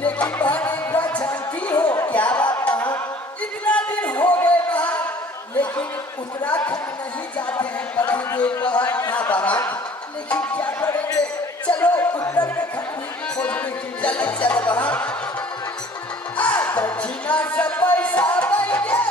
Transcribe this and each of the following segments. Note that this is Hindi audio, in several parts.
लेकिन बहन एक बात जानती हो? क्या बात कहा? इतना दिन हो गए बहन, लेकिन उत्तराखंड नहीं जाते हैं पतिदेव बहन। हाँ बहन, लेकिन क्या करेंगे, चलो उत्तराखंड भी खोजने के लिए चलो चलो बहन। दक्षिणा से पैसा बैठे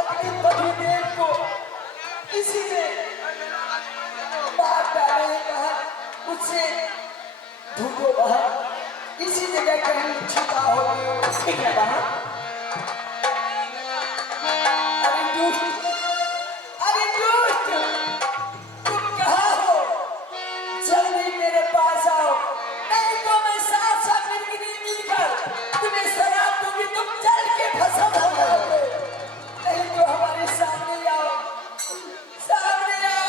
अपने पतिदेव को किसी ने बात डाले कहा मुझसे ढूंढो बहन, इसी जगह कहीं छुपा हो। ठीक है बहन। अरे दुष्ट, अरे दुष्ट, तुम कहाँ हो? जल्दी मेरे पास आओ, नहीं तो मैं साथ साथ मिलकर तुम्हें शराब दूंगी, तुम जल के भस्म हो जाओगे। नहीं तो हमारे सामने आओ, सामने आओ।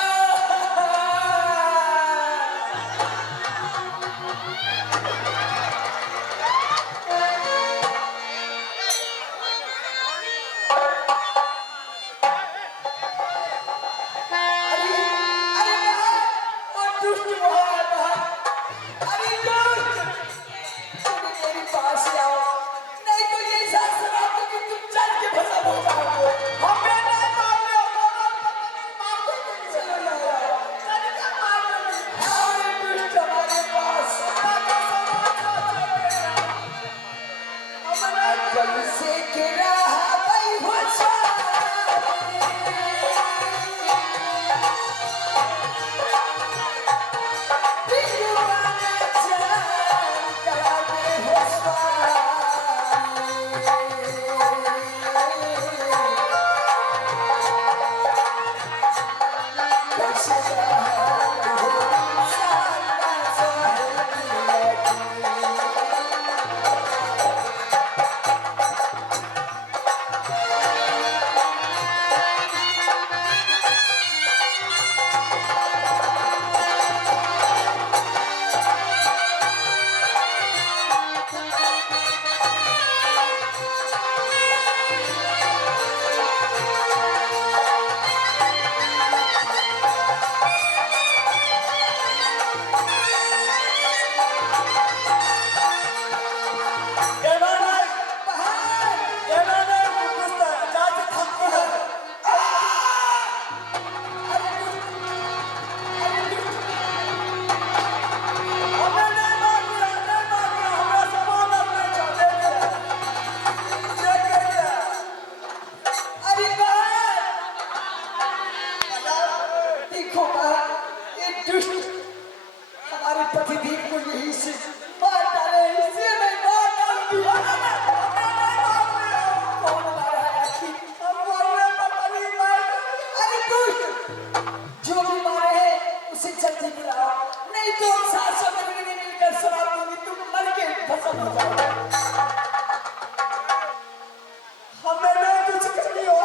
हमें ना कुछ करनी हो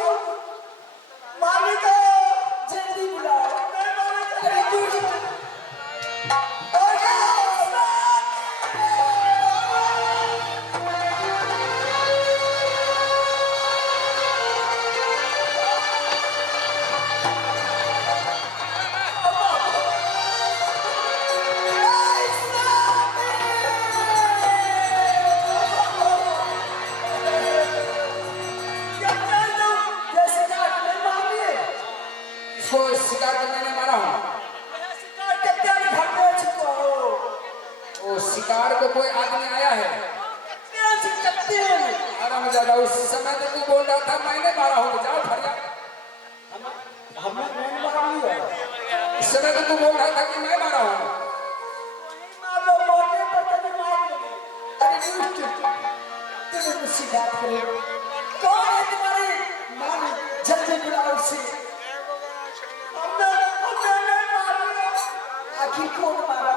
मालिक जल्दी बुलाओ। नहीं मालिक अरे दुष्ट इसको शिकार करने मैंने मारा हूँ। वो शिकार को कोई आदमी आया है। आराम ज्यादा उस समय तो तू बोल रहा था मैंने मारा हूँ, जाओ फरिया। उस समय तो तू बोल रहा था कि मैं मारा हूँ। अरे दुष्ट, तुम मुझसे बात करो। कौन है तुम्हारे मालिक? जल्दी बुलाओ उसे। आखिर कौन मारा?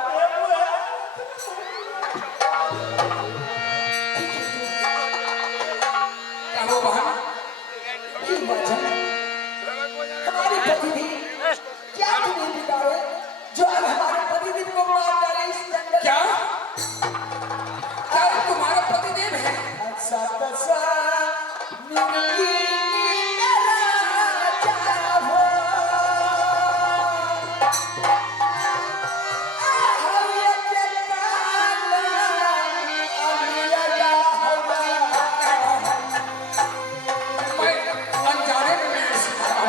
क्या वो बहन? की वजह हमारे पति भी क्या तुम्हें बिगाड़े जो अब हमारे पति भी को मार डाले इस जंगल? क्या? क्या वो तुम्हारा पतिदेव है? अच्छा तसा मिलकी राजा हो। हम ये कहना अमिया हवा। मैं अनजाने में मैं ऐसे मारा हूँ।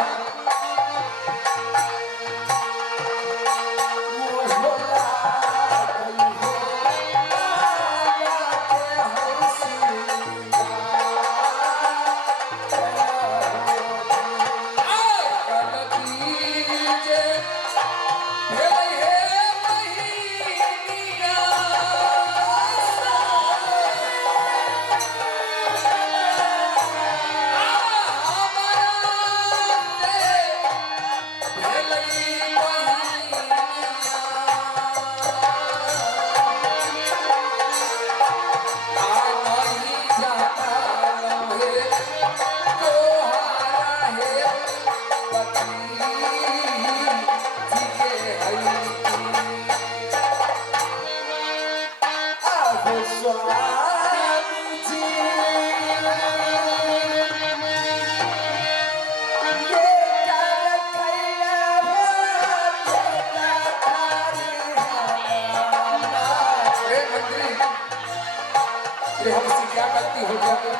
हमसे क्या गलती हो जाती?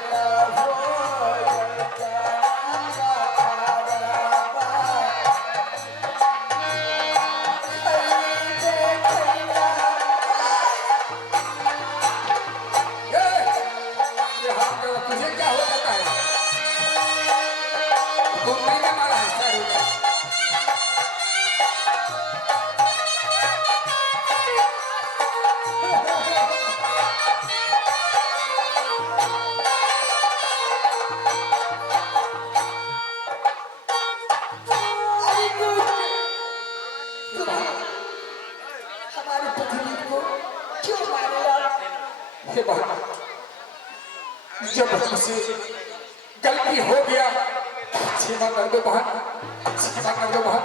तुझे क्या हो जाता है? तुम नहीं मारा है। हमारे पति को क्यों मारेगा? हे बहन, जब हमसे गलती हो गया क्षमा कर दो बहन, क्षमा कर दो बहन।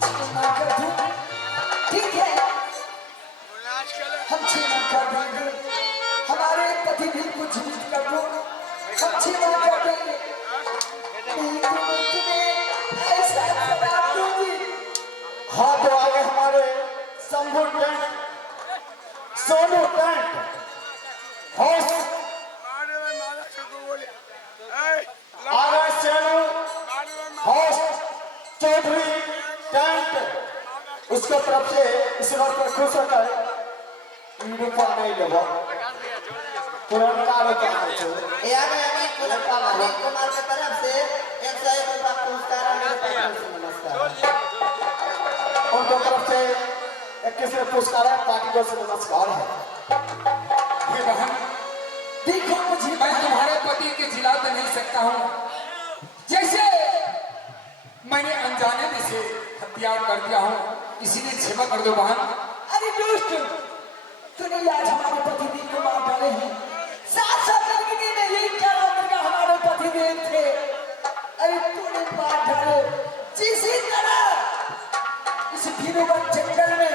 क्षमा कर दो, ठीक है, हम क्षमा कर देंगे। हमारे पति भी को झूठ कर दो, हम क्षमा कर देंगे। नहीं तो मैं तुम्हें ऐसा सजा दूंगी। हाँ तो आगे हमारे Shambhu tent Sonu tent house आगे सेनू हाउस चौधरी टेंट उसके तरफ से इस बात पर खुश होकर यूनिफॉर्म नहीं लेगा पुरस्कार होता है यार मैं अनिल कुमार की तरफ से 101 रुपया पुरस्कार मेरे तरफ से नमस्कार। उनकी तरफ से 21 पुरस्कार है, पार्टी को से नमस्कार है। हे बहन, देखो मुझे मैं तुम्हारे पति के जिला तो नहीं सकता हूँ। जैसे मैंने अनजाने में से हत्या कर दिया हूँ, इसीलिए क्षमा कर दो बहन। अरे दोस्त, तूने आज हमारे पतिदेव को मार डाले हैं। सात साल जिंदगी में यही क्या लगेगा हमारे पतिदेव थे, अरे तूने मार डाले। जिसी तरह इस भीरुवन जंगल में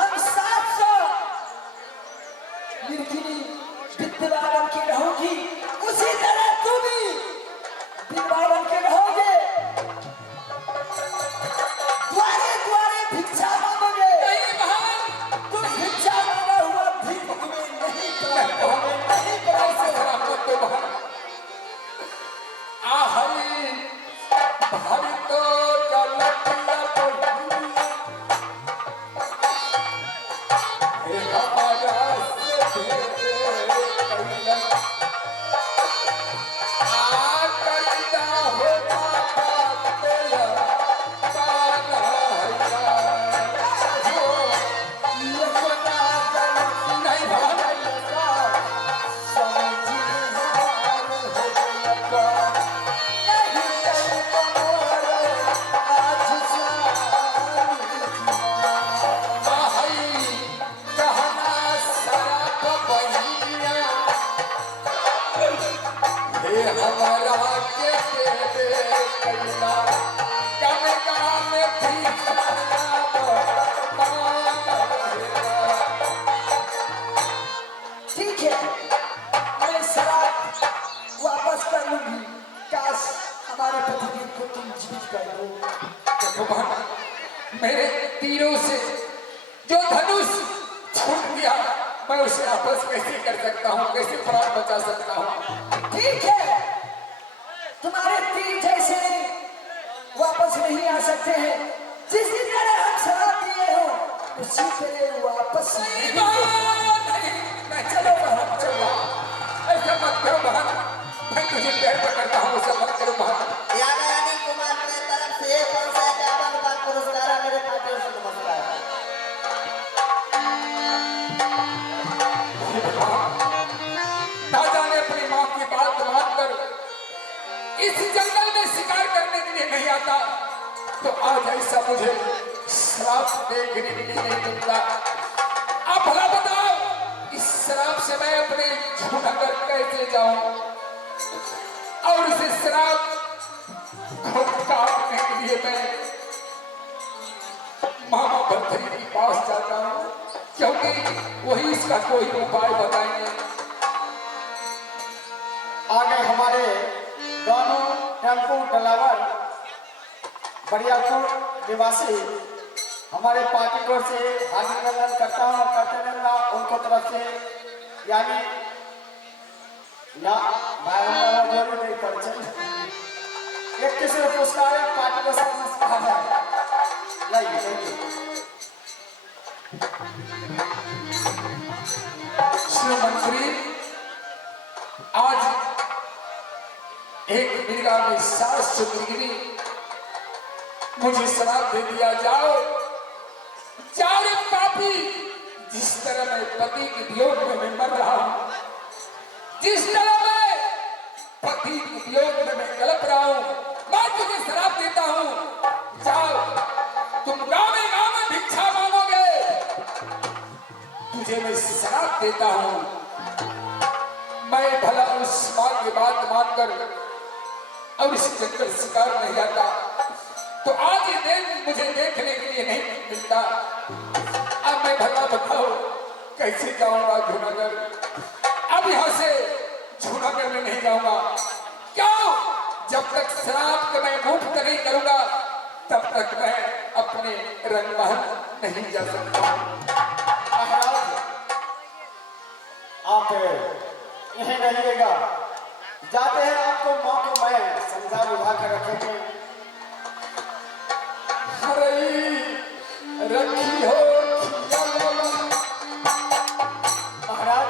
हम 700 निर्गिनी विद्वान के रहोगी, उसी तरह तू भी विद्वान के रहोगे। द्वारे द्वारे भिक्षा मांगोगे। नहीं बहन, तुम भिक्षा मांगा हुआ भीख तुम्हें नहीं प्राप्त होगा, नहीं प्राप्त ऐसे होगा। मत तो बहन। आहई भारी तो गलतियां तो हुई। हे हमारा से भेदे कैलन। आ करता हो बाबा तेरा काला है। हो नहीं बहन, आहई कहना शराब बहिया। हे हमारा के दे कैला। कम काम भी शराब मांगेला। ठीक है, मैं शराब वापस कर लूंगी। काश हमारे पतिदेव को तुम जीवित कर दो। देखो बहन, मेरे तीरों से जो धनुष छूट गया, मैं उसे वापस कैसे कर सकता हूँ, कैसे प्राण बचा सकता हूँ? ठीक है, तुम्हारे तीर जैसे वापस नहीं आ सकते हैं। जिस तरह हम शराब दिए हो उसी तरह वापस नहीं नहीं, नहीं, चलो बहन, चलो। ऐसा मत करो बहन, मैं तुझे पैर पकड़ता हूँ, ऐसा मत करो बहन। यानी कुमार के तरफ से कौन सा जावन का पुरस्कार है? मेरे पार्टी से नमस्कार। ना जाने अपनी माँ की बात मानकर इस जंगल में शिकार करने के लिए नहीं आता, तो आज ऐसा मुझे श्राप देखने के लिए नहीं मिलता। आप भला बताओ, इस श्राप से मैं अपने जूनागढ़ कैसे जाऊं? और इसे श्राप को काटने के लिए मैं मामा बंधरी के पास जाता हूं, क्योंकि वही इसका कोई उपाय बताएंगे। आगे हमारे दोनों टेम्पो ड्राइवर बरियापुर निवासी हमारे पार्टी को से अभिनंदन करता हूँ, करते रहना उनको तरफ से। यानी ना भाई जरूर नहीं परिचय एक किसी पुरस्कार है, पार्टी को नमस्कार है। नहीं श्री मंत्री, आज एक बिरगा में 700 निर्गिनी मुझे श्राप दे दिया। जाओ जाओ रे पापी, जिस तरह मैं पति के वियोग में मैं मर रहा हूं, जिस तरह मैं पति के वियोग में मैं कलप रहा हूं, मैं तुझे श्राप देता हूं। जाओ, तुम गांव में भिक्षा मांगोगे, तुझे मैं श्राप देता हूं। मैं भला उस मां की बात मानकर और इस जंगल शिकार नहीं आता, तो आज ये दिन मुझे देखने के लिए नहीं मिलता। अब मैं भला बताओ कैसे जाऊंगा जूनागढ़? अब यहाँ से जूनागढ़ में नहीं जाऊंगा। क्यों? जब तक श्राप को मैं मुक्त नहीं करूंगा, तब तक मैं अपने रंगमहल नहीं जा सकता। आप यहीं रहिएगा, जाते हैं आपको माँ को मैं समझा बुझा कर रखेंगे। रखी हो महाराज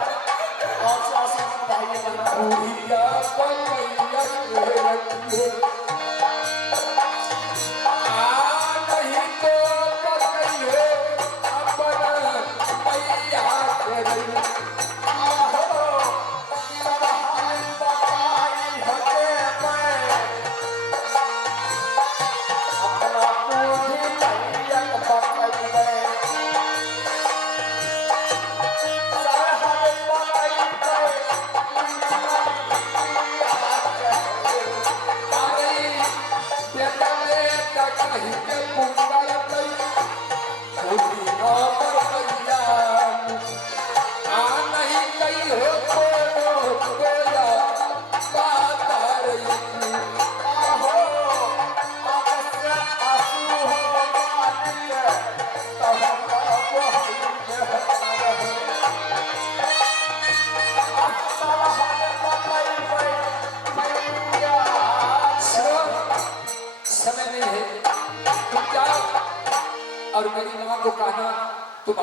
और से आशीर्वाद पाइए महाराज। पूरिया पलैया के रखी हो। नहीं तो पकड़ी हो अपना मैया के रही।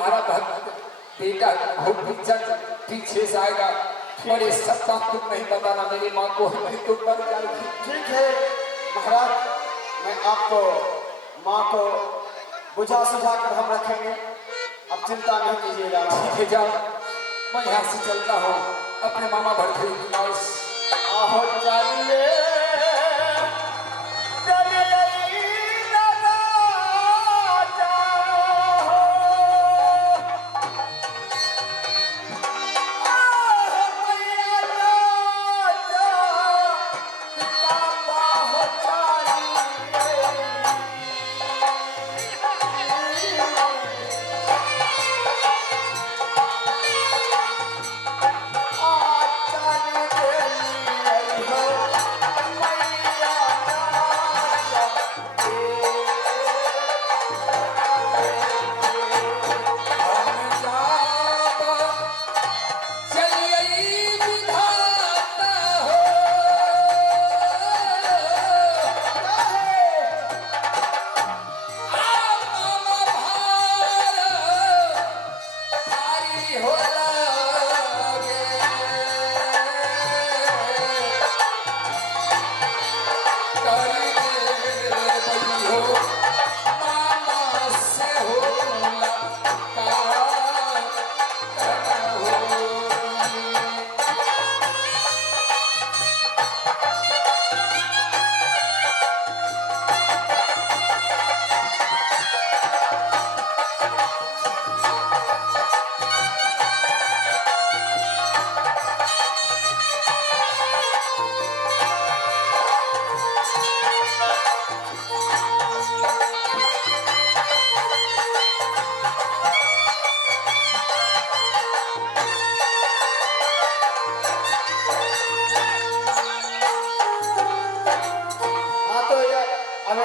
तुम्हारा बेटा बहुत पीछे से आएगा और इस सब का तुम नहीं बताना मेरी माँ को, नहीं तुम मर जाएगी। ठीक है महाराज, मैं आपको माँ को बुझा सुझा कर हम रखेंगे, अब चिंता नहीं कीजिएगा। ठीक है जाओ, मैं यहाँ से चलता हूँ अपने मामा भड़के की पास। आहो चलिए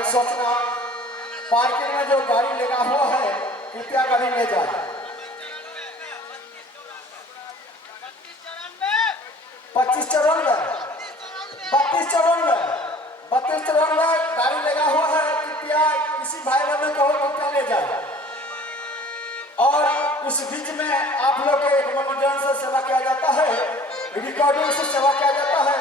सोचना पार्किंग में जो गाड़ी लगा हुआ है कृपया गाड़ी ले जाए। 2594 3294 गाड़ी लगा हुआ है, कृपया किसी भाई बहन को कृपया ले जाए। और उस बीच में आप लोग के एक मनोरंजन से सेवा किया जाता है, रिकॉर्डिंग से सेवा किया जाता है।